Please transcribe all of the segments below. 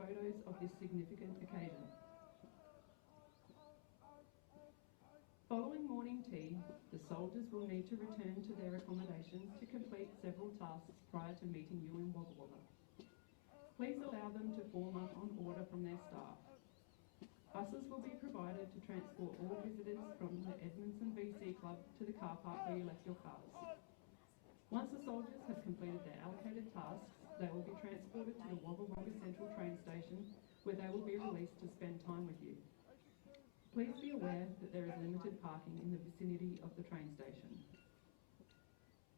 photos of this significant occasion. Following morning tea, the soldiers will need to return to their accommodations to complete several tasks prior to meeting you in Wagga Wagga. Please allow them to form up on order from their staff. Buses will be provided to transport all visitors from the Edmondson VC Club to the car park where you left your cars. Once the soldiers have completed their allocated tasks, they will be transported to the Wagga Wagga Central train station where they will be released to spend time with you. Please be aware that there is limited parking in the vicinity of the train station.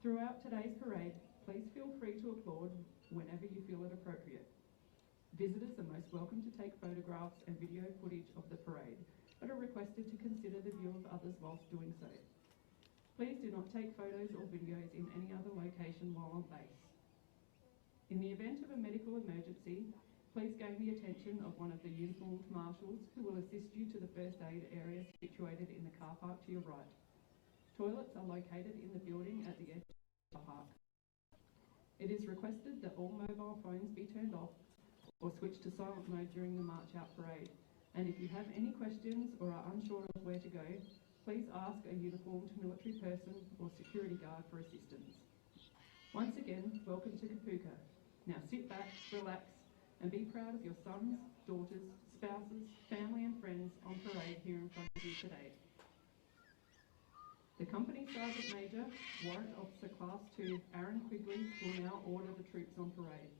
Throughout today's parade, please feel free to applaud whenever you feel it appropriate. Visitors are most welcome to take photographs and video footage of the parade, but are requested to consider the view of others whilst doing so. Please do not take photos or videos in any other location while on base. In the event of a medical emergency, please gain the attention of one of the uniformed marshals who will assist you to the first aid area situated in the car park to your right. Toilets are located in the building at the edge of the car park. It is requested that all mobile phones be turned off or switch to silent mode during the march out parade. And if you have any questions or are unsure of where to go, please ask a uniformed military person or security guard for assistance. Once again, welcome to Kapooka. Now sit back, relax, and be proud of your sons, daughters, spouses, family and friends on parade here in front of you today. The Company Sergeant Major, Warrant Officer Class 2, Aaron Quigley, will now order the troops on parade.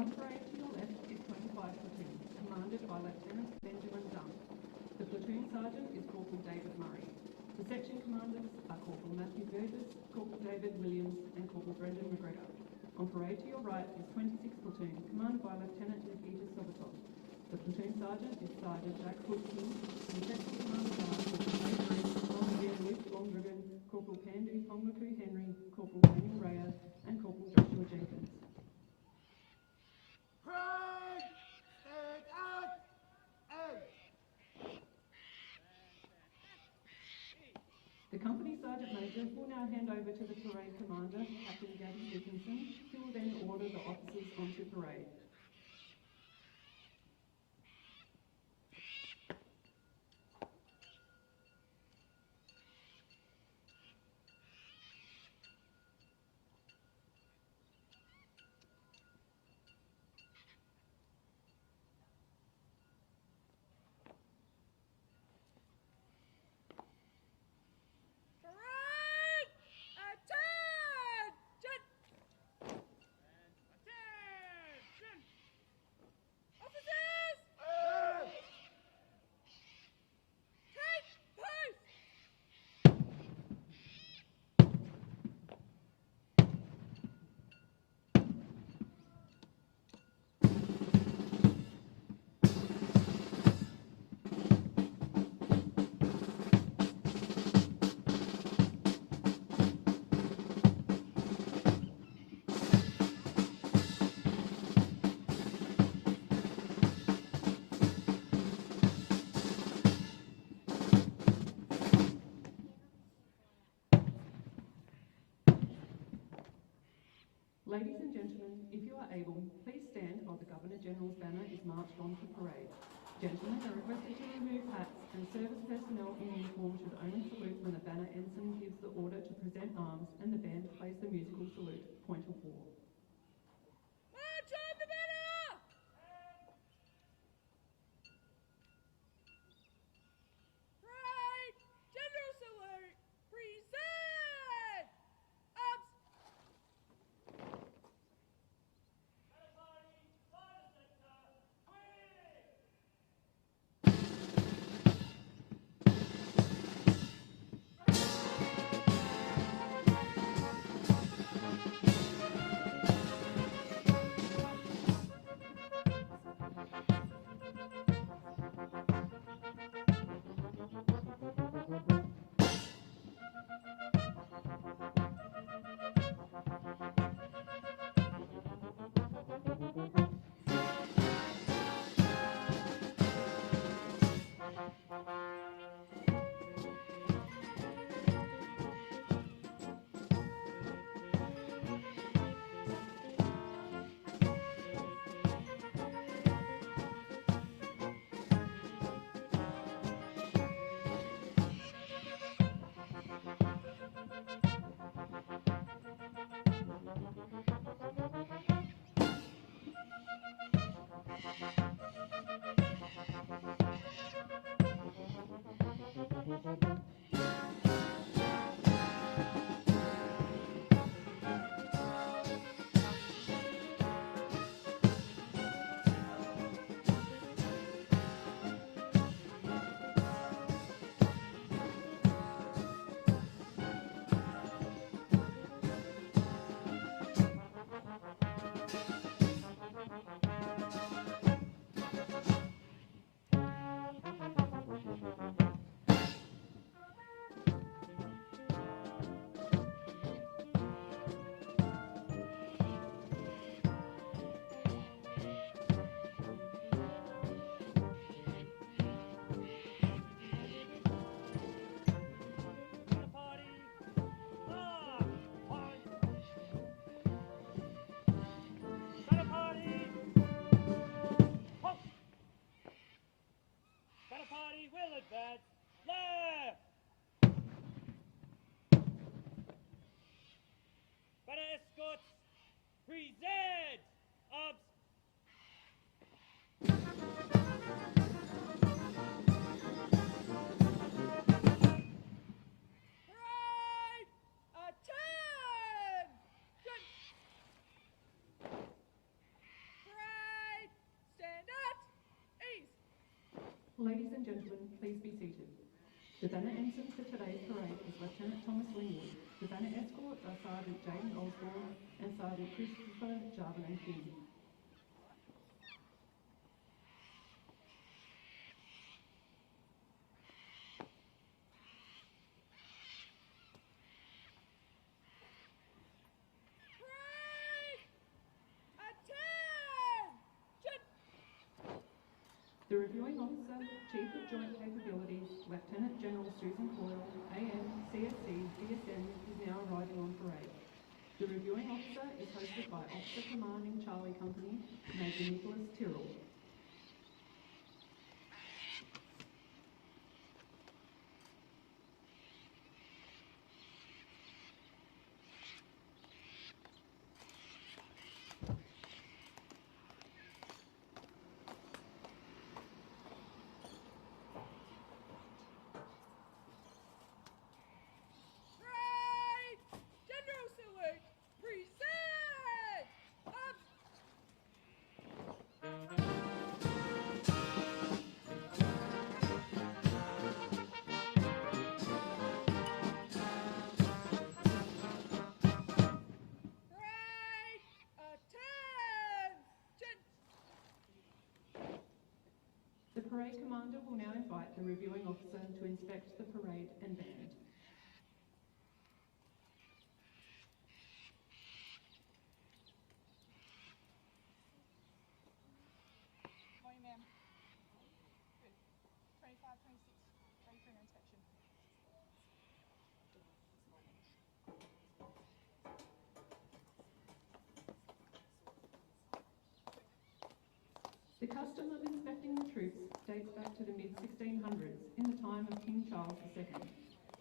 On parade to your left is 25 Platoon, commanded by Lieutenant Benjamin Dunn. The platoon sergeant is Corporal David Murray. The section commanders are Corporal Matthew Burgess, Corporal David Williams and Corporal Brendan McGregor. On parade to your right is 26 Platoon, commanded by Lieutenant Nikita Sobatov. The platoon sergeant is Sergeant Jack Hoodkin, and Second Commander Guard is Brigadier Luke Longribbon, Corporal Pandu Tongaku Henry, Corporal Daniel Rea, and Corporal Joshua Jenkins. Parade! Stand out! Eight! The company sergeant major will now hand over to the parade commander, Captain Gabby Dickinson, who will then order the officers onto parade. Ladies and gentlemen, if you are able, please stand while the Governor-General's banner is marched on to parade. Gentlemen are requested to remove hats, and service personnel in uniform should only salute when the banner ensign gives the order to present arms and the band plays the musical salute, point of war. March on the banner! Right! General salute! Present! Ups! Advance left! Banner escorts present! Arms! Parade! Attention! Parade! Stand at ease! Ladies and gentlemen, please be seated. The banner ensign for today's parade is Lieutenant Thomas Lingwood, The banner escorts are Sergeant Jaden Osborne and Sergeant Christopher Jarvin King. Parade! Attention! The reviewing officer, Chief of Joint Capabilities, Lieutenant General Susan Coyle, AM, CSC, BSN, is now arriving on parade. The reviewing officer is hosted by Officer Commanding Charlie Company, Major Nicholas Tyrrell. Parade! General salute! Present! Up! Parade! Attention! The parade commander will now invite the reviewing officer to inspect the parade and band. Morning, ma'am. Good. 25, 26. Ready for your inspection. The custom of inspecting the troops dates back to the mid-1600s, in the time of King Charles II.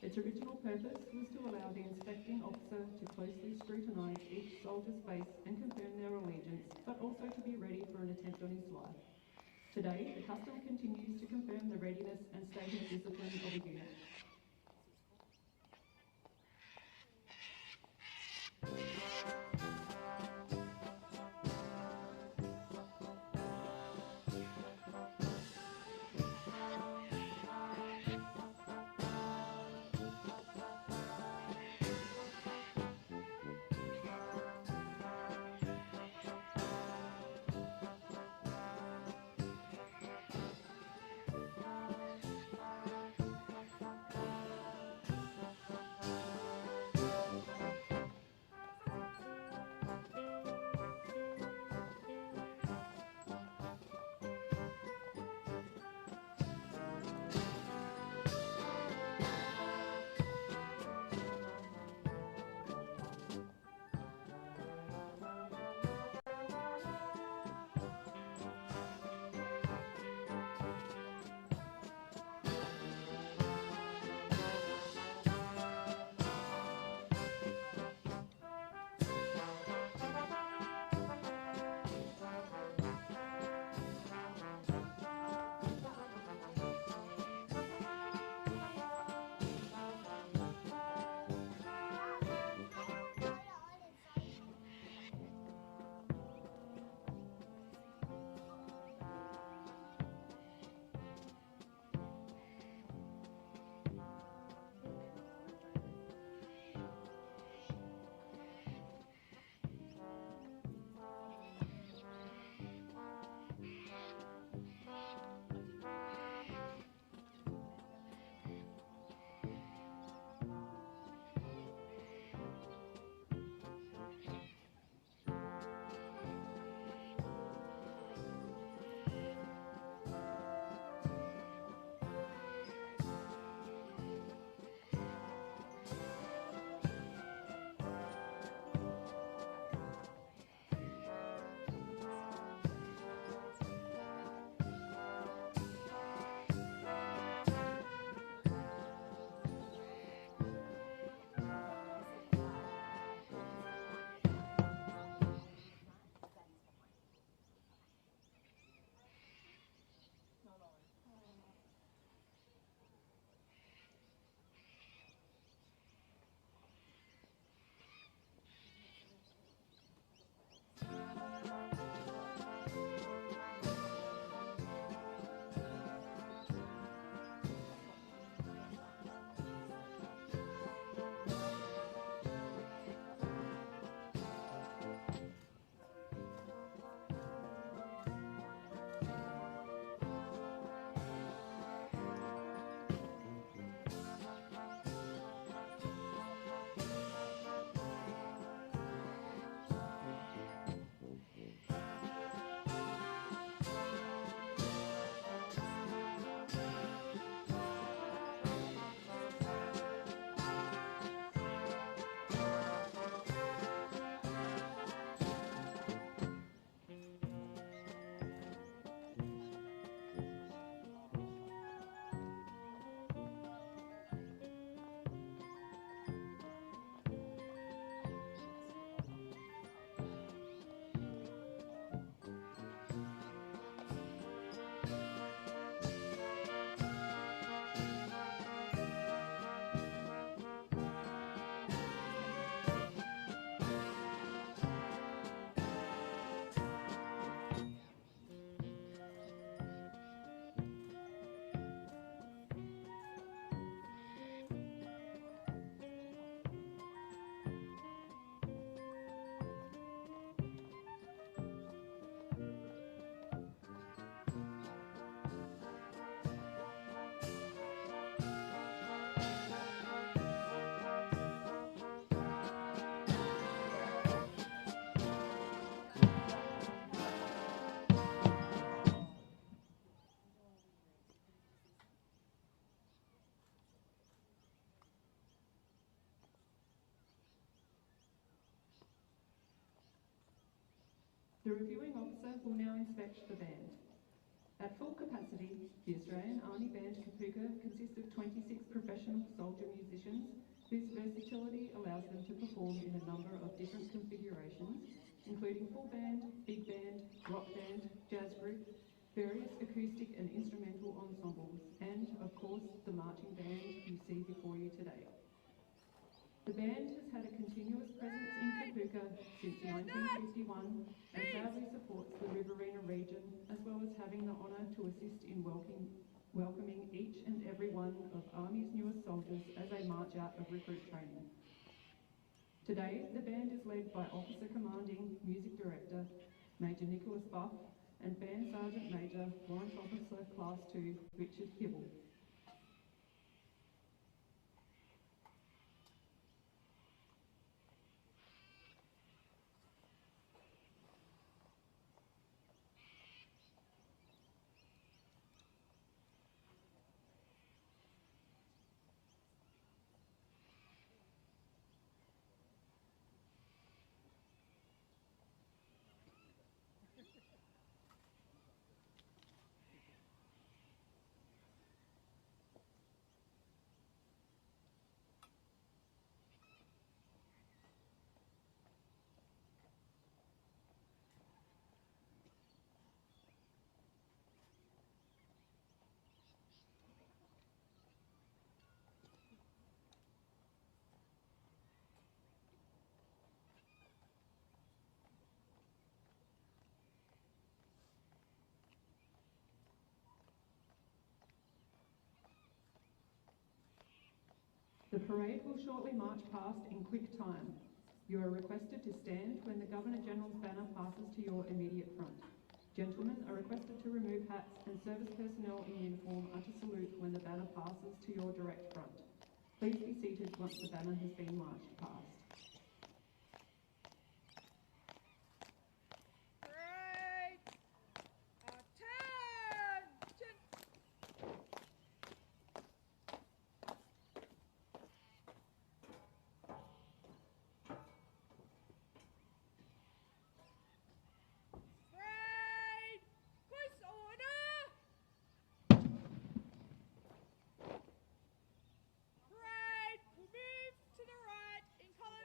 Its original purpose was to allow the inspecting officer to closely scrutinise each soldier's face and confirm their allegiance, but also to be ready for an attempt on his life. Today, the custom continues to confirm the readiness and state of discipline of a unit. The reviewing officer will now inspect the band. At full capacity, the Australian Army Band Kapooka consists of 26 professional soldier musicians whose versatility allows them to perform in a number of different configurations, including full band, big band, rock band, jazz group, various acoustic and instrumental ensembles, and, of course, the marching band you see before you today. The band has had a continuous presence in Kapooka since 1951 and proudly supports the Riverina region, as well as having the honour to assist in welcoming each and every one of Army's newest soldiers as they march out of recruit training. Today, the band is led by Officer Commanding Music Director Major Nicholas Buff and Band Sergeant Major Warrant Officer Class 2 Richard Hibble. The parade will shortly march past in quick time. You are requested to stand when the Governor-General's banner passes to your immediate front. Gentlemen are requested to remove hats and service personnel in uniform are to salute when the banner passes to your direct front. Please be seated once the banner has been marched past. Parade will move to the right in column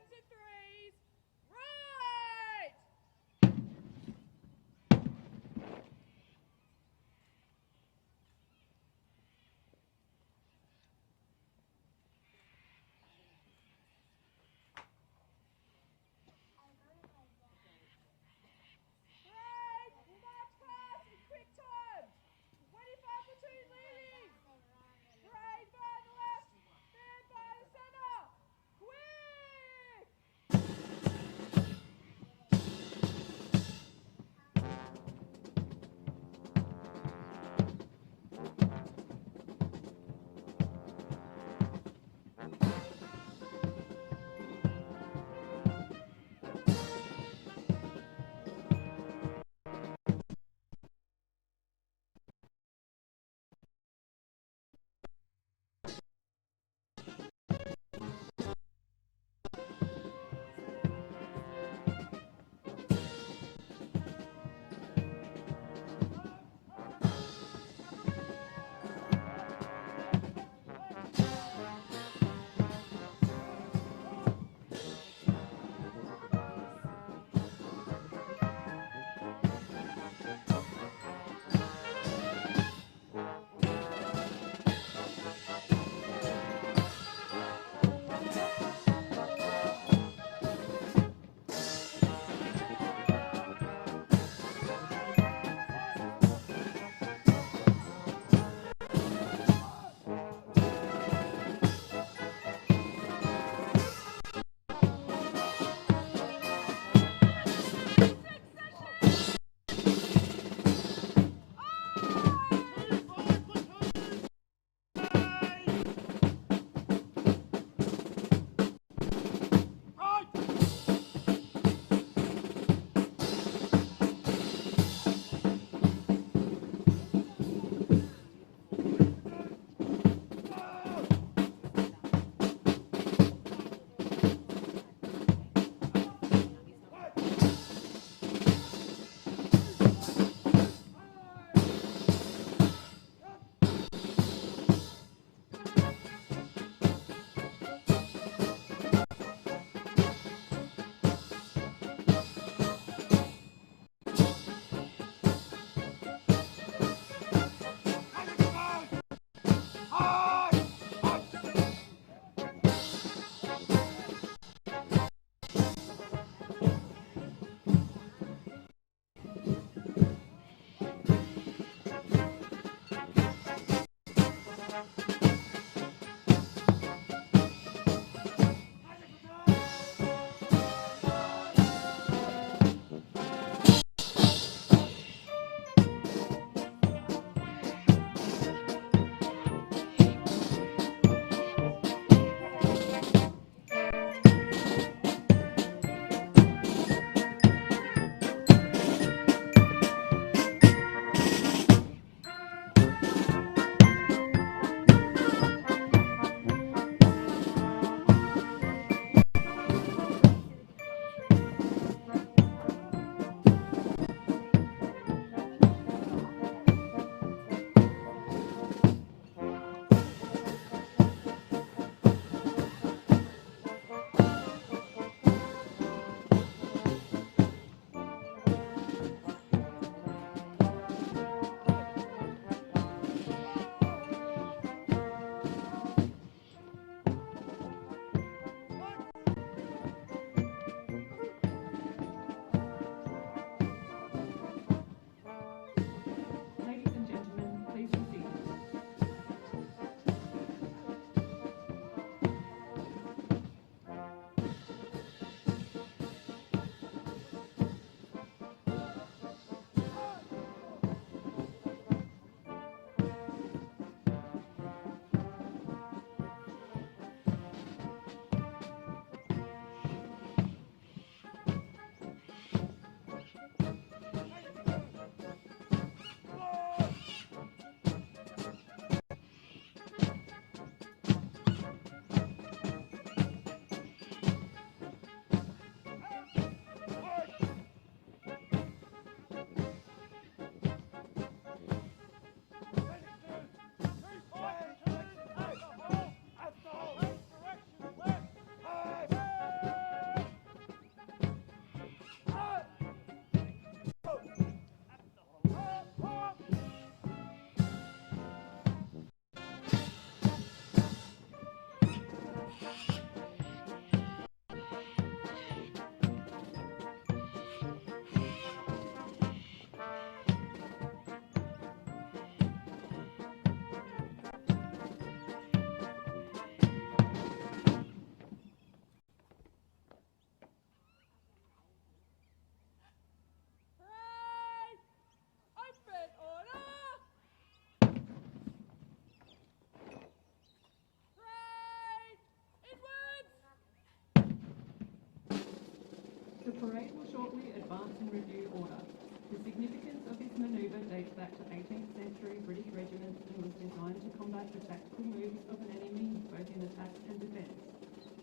required for tactical moves of an enemy, both in attack and defence.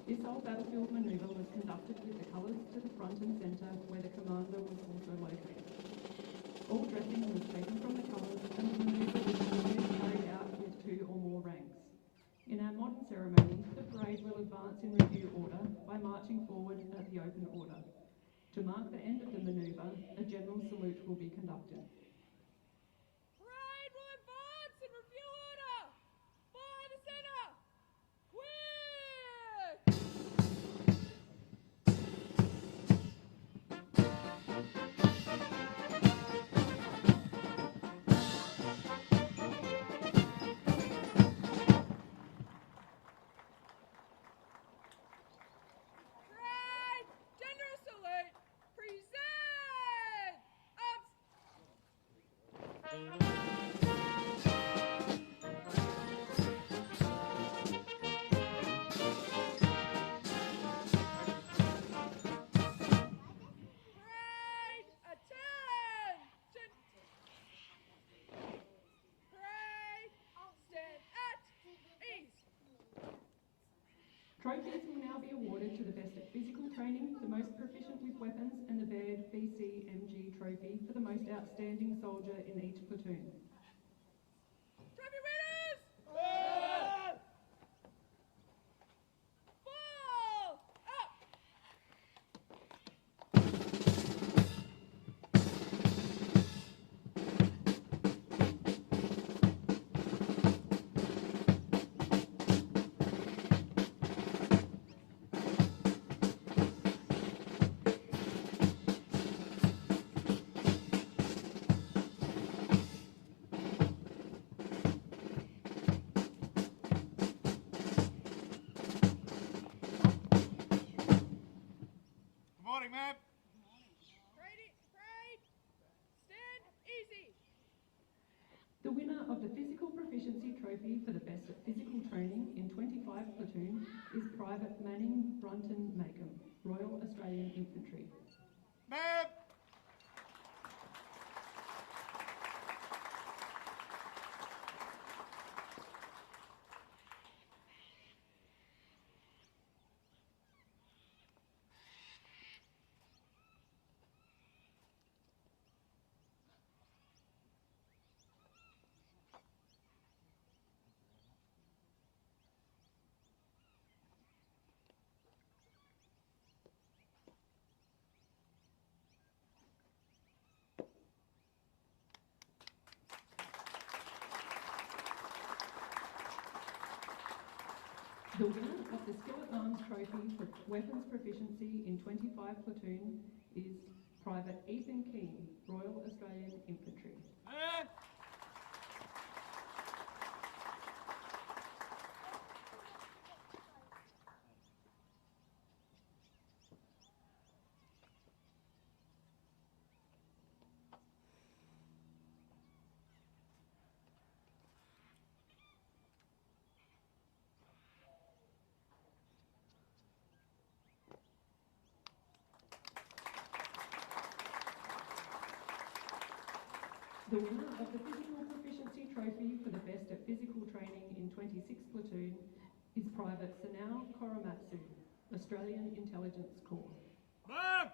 This whole battlefield manoeuvre was conducted with the colours to the front and centre, where the commander was also located. All dressing was taken from the colours, and the manoeuvre was always carried out with 2 or more ranks. In our modern ceremony, the parade will advance in review order by marching forward at the open order. To mark the end of the manoeuvre, a general salute will be conducted. Parade will advance in review order. By the centre. Quick! Parade! General salute! Present! Parade! Attention! Parade! Stand at ease! Trophies will now be awarded to the best at physical training, the most proficient with weapons, and the Baird BCMG trophy for the most outstanding soldier in each platoon. Trophy winners! Ball up! Good morning, ma'am. Parade! Stand easy! The winner of the Physical Proficiency Trophy for the best at physical training in 25 platoon is Private Manning Brunton Macomb, Royal Australian Infantry. Ma'am. The winner of the Skill at Arms Trophy for Weapons Proficiency in 25 platoon is Private Ethan Keane, Royal Australian Infantry. Ma'am. The winner of the Physical Proficiency Trophy for the best at physical training in 26 platoon is Private Sanao Koromatsu, Australian Intelligence Corps. Ma'am.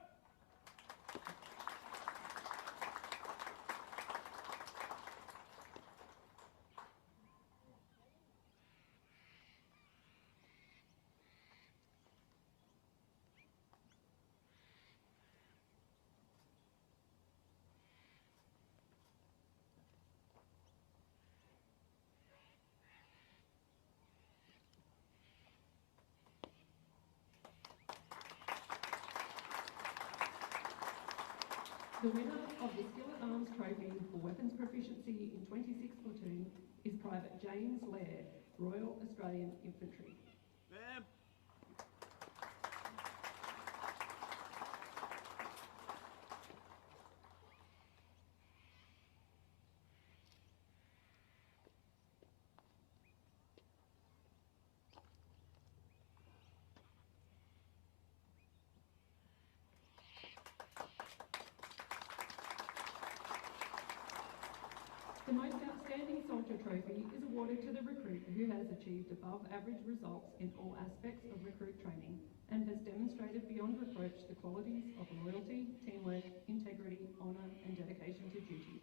The winner of the Skill at Arms Trophy for Weapons Proficiency in 26 platoon is Private James Laird, Royal Australian Infantry. Ma'am. The most outstanding Outstanding Soldier Trophy is awarded to the recruit who has achieved above average results in all aspects of recruit training and has demonstrated beyond reproach the qualities of loyalty, teamwork, integrity, honour and dedication to duty.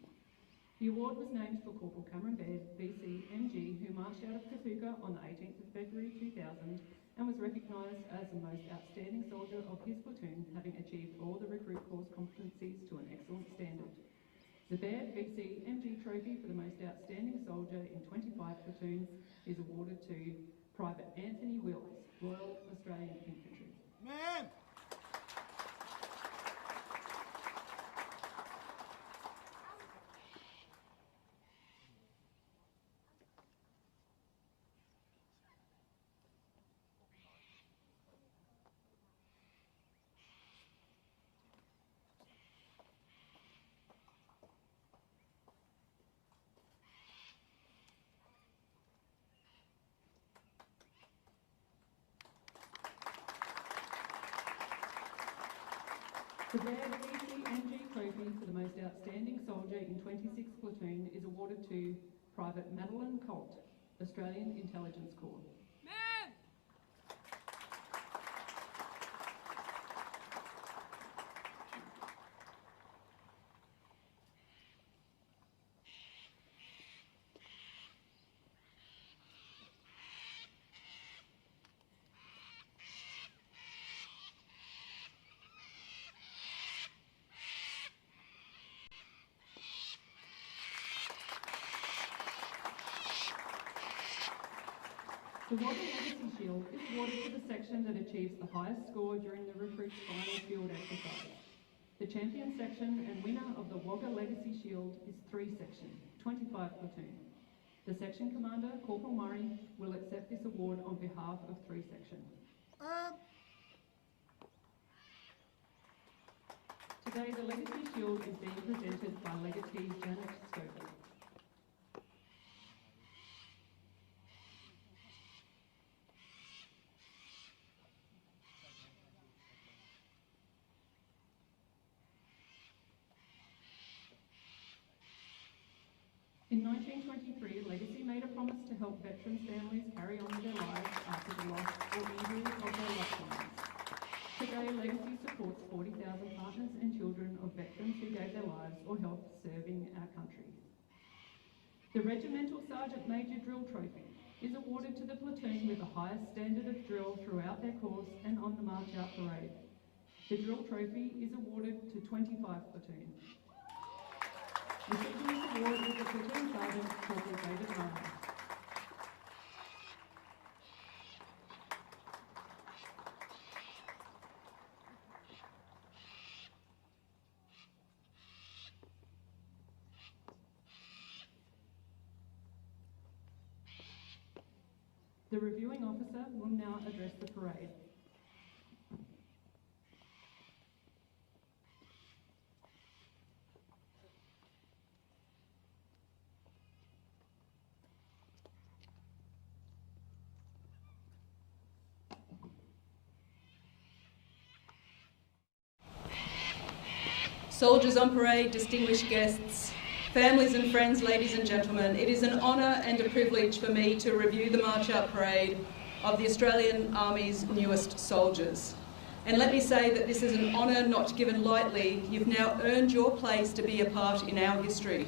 The award was named for Corporal Cameron Baird, VC MG, who marched out of Kapooka on the 18th of February 2000 and was recognised as the most outstanding soldier of his platoon, having achieved all the recruit course competencies to an excellent standard. The Baird VC MG Trophy for the most outstanding soldier in 25 platoons is awarded to Private Anthony Wills, Royal Australian Infantry. Ma'am! The Baird VC MG Trophy for the most outstanding soldier in 26 platoon is awarded to Private Madeline Colt, Australian Intelligence Corps. Ma'am! The Wagga Legacy Shield is awarded to the section that achieves the highest score during the recruit's final field exercise. The champion section and winner of the Wagga Legacy Shield is 3 section, 25 platoon. The section commander, Corporal Murray, will accept this award on behalf of 3 section. Today, the Legacy Shield is being presented by Legatee Janet Scobie. In 1923, Legacy made a promise to help veterans' families carry on with their lives after the loss or injury of their loved ones. Today, Legacy supports 40,000 partners and children of veterans who gave their lives or helped serving our country. The Regimental Sergeant Major Drill Trophy is awarded to the platoon with the highest standard of drill throughout their course and on the March Out Parade. The Drill Trophy is awarded to 25 platoon. Receiving this award is the Platoon Sergeant, Corporal David Murray. The reviewing officer will now address the parade. Soldiers on parade, distinguished guests, families and friends, ladies and gentlemen, it is an honour and a privilege for me to review the March Out Parade of the Australian Army's newest soldiers. And let me say that this is an honour not given lightly. You've now earned your place to be a part in our history.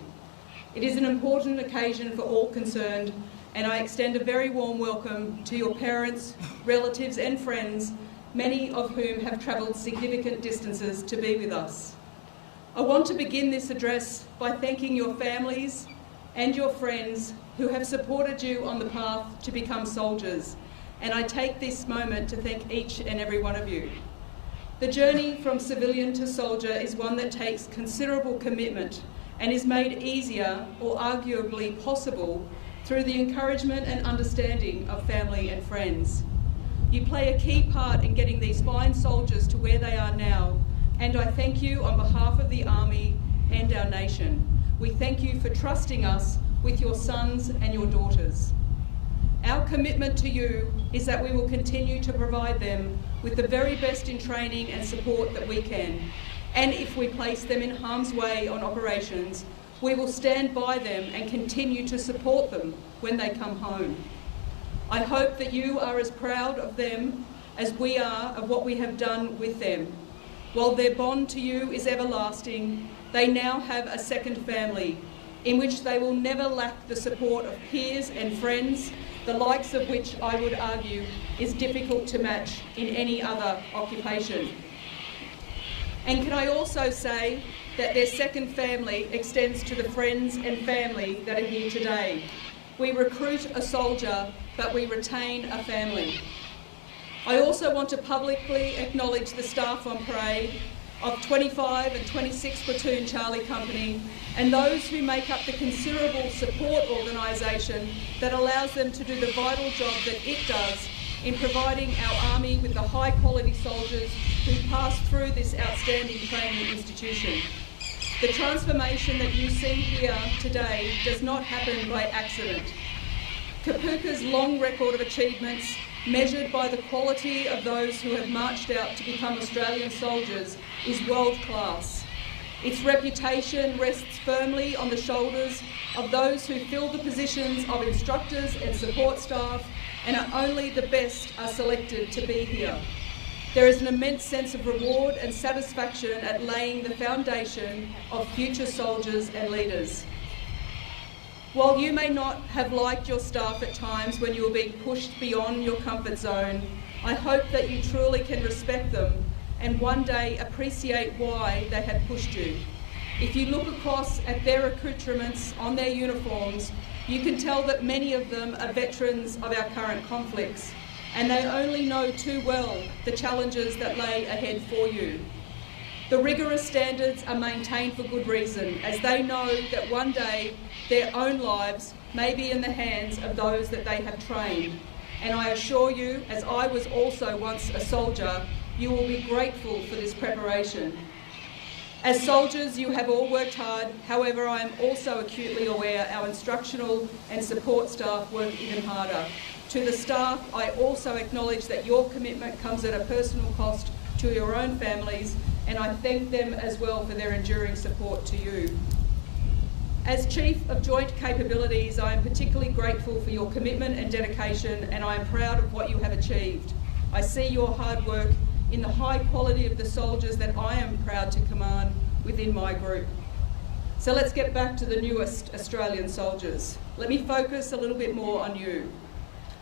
It is an important occasion for all concerned, and I extend a very warm welcome to your parents, relatives and friends, many of whom have travelled significant distances to be with us. I want to begin this address by thanking your families and your friends who have supported you on the path to become soldiers, and I take this moment to thank each and every one of you. The journey from civilian to soldier is one that takes considerable commitment and is made easier, or arguably possible, through the encouragement and understanding of family and friends. You play a key part in getting these fine soldiers to where they are now, and I thank you on behalf of the Army and our nation. We thank you for trusting us with your sons and your daughters. Our commitment to you is that we will continue to provide them with the very best in training and support that we can. And if we place them in harm's way on operations, We will stand by them and continue to support them when they come home. I hope that you are as proud of them as we are of what we have done with them. While their bond to you is everlasting, they now have a second family in which they will never lack the support of peers and friends, the likes of which I would argue is difficult to match in any other occupation. And can I also say that their second family extends to the friends and family that are here today. We recruit a soldier, but we retain a family. I also want to publicly acknowledge the staff on parade of 25 and 26 Platoon Charlie Company and those who make up the considerable support organisation that allows them to do the vital job that it does in providing our Army with the high quality soldiers who pass through this outstanding training institution. The transformation that you see here today does not happen by accident. Kapooka's long record of achievements, measured by the quality of those who have marched out to become Australian soldiers, is world class. Its reputation rests firmly on the shoulders of those who fill the positions of instructors and support staff, and only the best are selected to be here. There is an immense sense of reward and satisfaction at laying the foundation of future soldiers and leaders. While you may not have liked your staff at times when you were being pushed beyond your comfort zone, I hope that you truly can respect them and one day appreciate why they have pushed you. If you look across at their accoutrements on their uniforms, you can tell that many of them are veterans of our current conflicts, and they only know too well the challenges that lay ahead for you. The rigorous standards are maintained for good reason, as they know that one day their own lives may be in the hands of those that they have trained. And I assure you, as I was also once a soldier, you will be grateful for this preparation. As soldiers, you have all worked hard. However, I am also acutely aware our instructional and support staff work even harder. To the staff, I also acknowledge that your commitment comes at a personal cost to your own families, and I thank them as well for their enduring support to you. As Chief of Joint Capabilities, I am particularly grateful for your commitment and dedication, and I am proud of what you have achieved. I see your hard work in the high quality of the soldiers that I am proud to command within my group. So let's get back to the newest Australian soldiers. Let me focus a little bit more on you.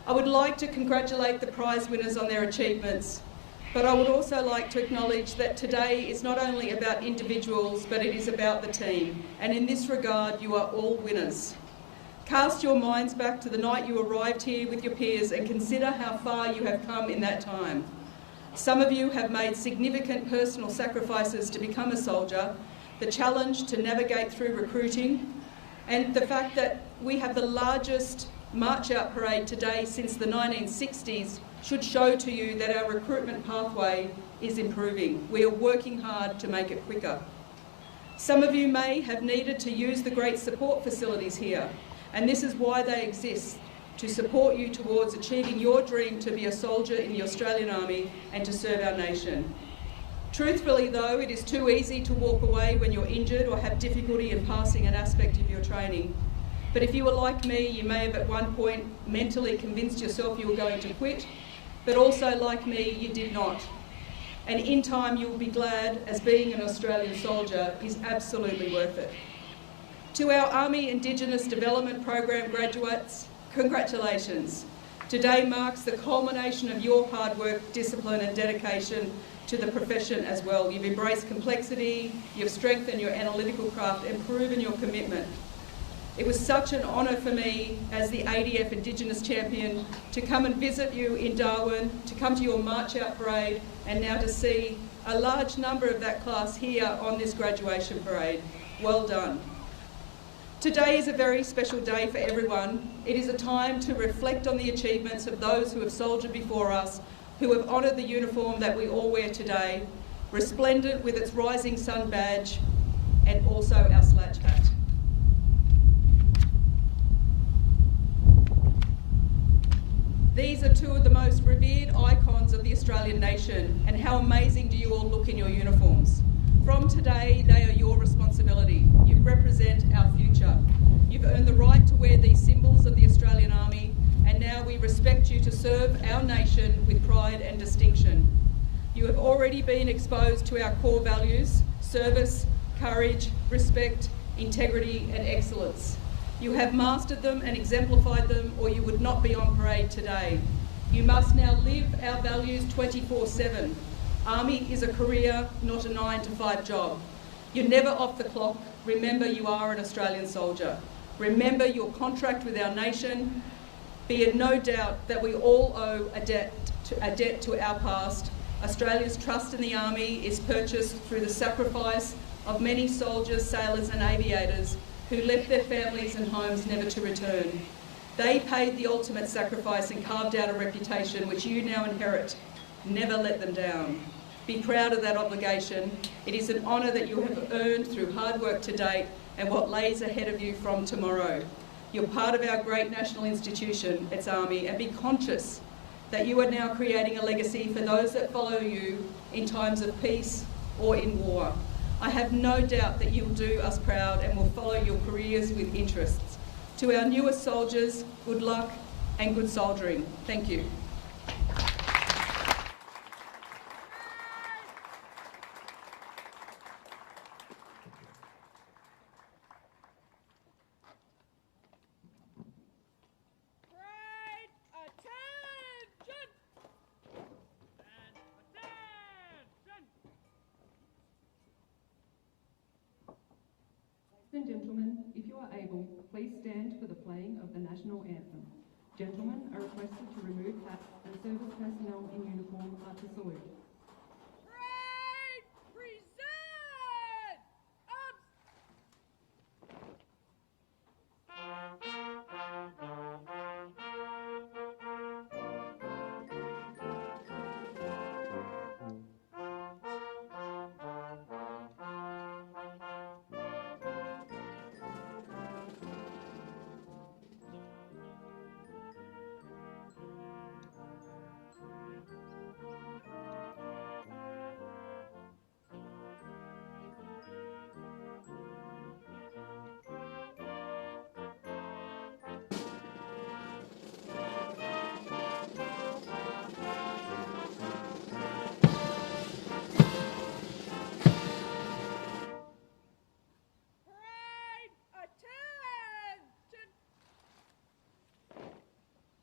I would like to congratulate the prize winners on their achievements, but I would also like to acknowledge that today is not only about individuals, but it is about the team. And in this regard, you are all winners. Cast your minds back to the night you arrived here with your peers and consider how far you have come in that time. Some of you have made significant personal sacrifices to become a soldier, the challenge to navigate through recruiting, and the fact that we have the largest march out parade today since the 1960s should show to you that our recruitment pathway is improving. We are working hard to make it quicker. Some of you may have needed to use the great support facilities here, and this is why they exist, to support you towards achieving your dream to be a soldier in the Australian Army and to serve our nation. Truthfully though, it is too easy to walk away when you're injured or have difficulty in passing an aspect of your training. But if you were like me, you may have at one point mentally convinced yourself you were going to quit, but also like me, you did not. And in time you will be glad, as being an Australian soldier is absolutely worth it. To our Army Indigenous Development Program graduates, congratulations. Today marks the culmination of your hard work, discipline and dedication to the profession as well. You've embraced complexity, you've strengthened your analytical craft and proven your commitment. It was such an honour for me as the ADF Indigenous Champion to come and visit you in Darwin, to come to your March Out Parade, and now to see a large number of that class here on this graduation parade. Well done. Today is a very special day for everyone. It is a time to reflect on the achievements of those who have soldiered before us, who have honoured the uniform that we all wear today, resplendent with its rising sun badge, and also our slouch hat. These are two of the most revered icons of the Australian nation, and how amazing do you all look in your uniforms. From today, they are your responsibility. You represent our future. You've earned the right to wear these symbols of the Australian Army, and now we respect you to serve our nation with pride and distinction. You have already been exposed to our core values: service, courage, respect, integrity and excellence. You have mastered them and exemplified them, or you would not be on parade today. You must now live our values 24/7. Army is a career, not a 9-to-5 job. You're never off the clock. Remember, you are an Australian soldier. Remember your contract with our nation. Be in no doubt that we all owe a debt to our past. Australia's trust in the Army is purchased through the sacrifice of many soldiers, sailors and aviators who left their families and homes never to return. They paid the ultimate sacrifice and carved out a reputation which you now inherit. Never let them down. Be proud of that obligation. It is an honour that you have earned through hard work to date and what lays ahead of you from tomorrow. You're part of our great national institution, its Army, and be conscious that you are now creating a legacy for those that follow you in times of peace or in war. I have no doubt that you will do us proud and will follow your careers with interests. To our newest soldiers, good luck and good soldiering. Thank you. Parade attention! Ladies and gentlemen, if you are able, please stand for the playing of the national anthem. Gentlemen are requested to remove hats and service personnel in uniform are to salute. Parade present! Parade attention!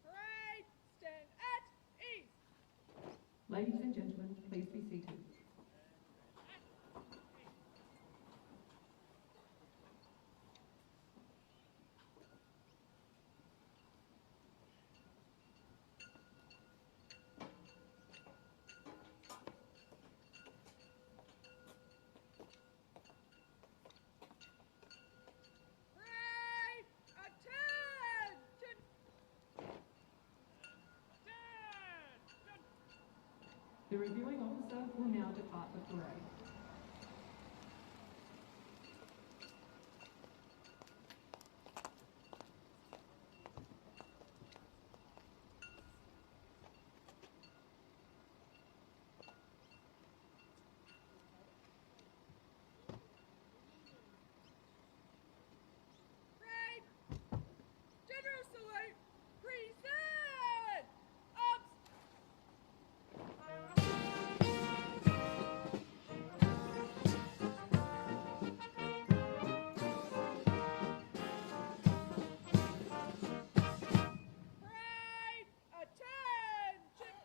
Parade stand at ease! Ladies and gentlemen, please be seated. Parade attention! The reviewing officer will now depart the parade. Parade! General salute! Present! Ups! Parade attention!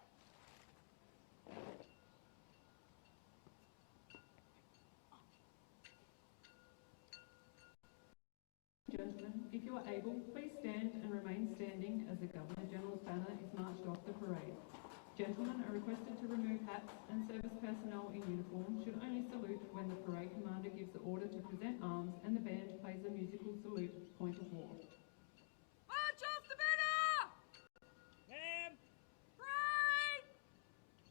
Gentlemen, if you are able, please stand and remain standing as the Governor-General's banner is marched off the parade. Gentlemen are requested to remove hats and service personnel in uniform should only salute when the parade commander gives the order to present arms and the band plays a musical salute, point of war. March off the banner! Ma'am! Parade!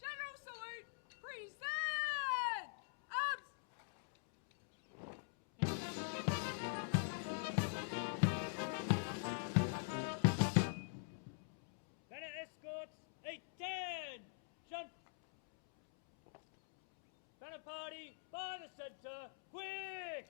General salute! Present! Ups! Banner escorts, attention! Banner party by the centre, quick!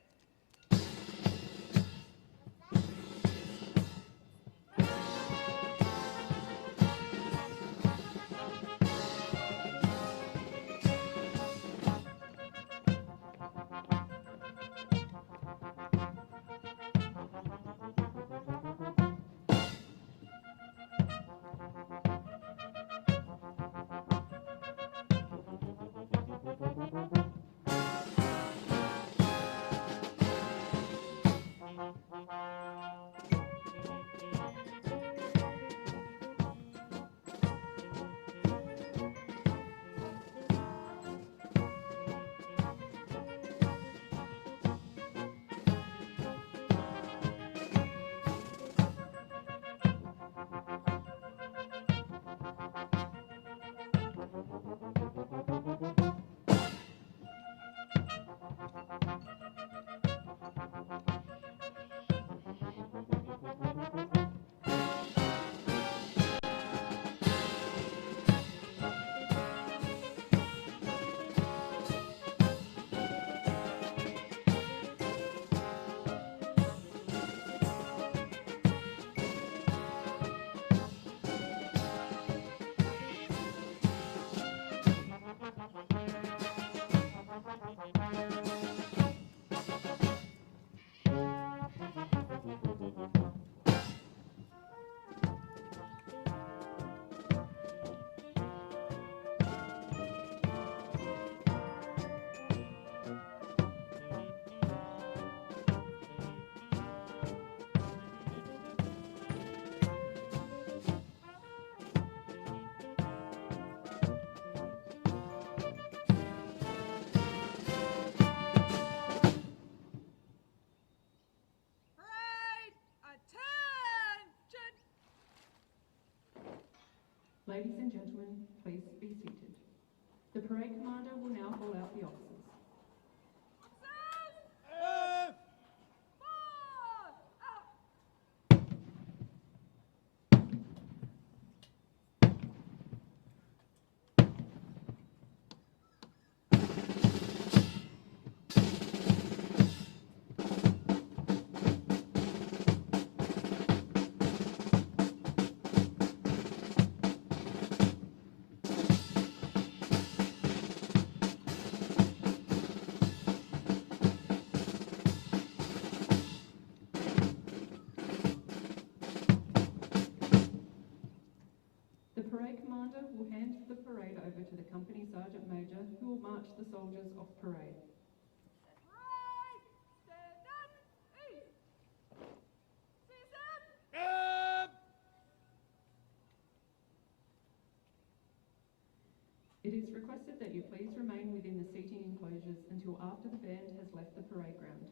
Parade, attention! Ladies and gentlemen, please be seated. The parade commander will now call out the officers. Officers, forward, out! The parade commander will hand the parade over to the company sergeant major, who will march the soldiers off parade. Parade, stand up, east. Citizen, It is requested that you please remain within the seating enclosures until after the band has left the parade ground.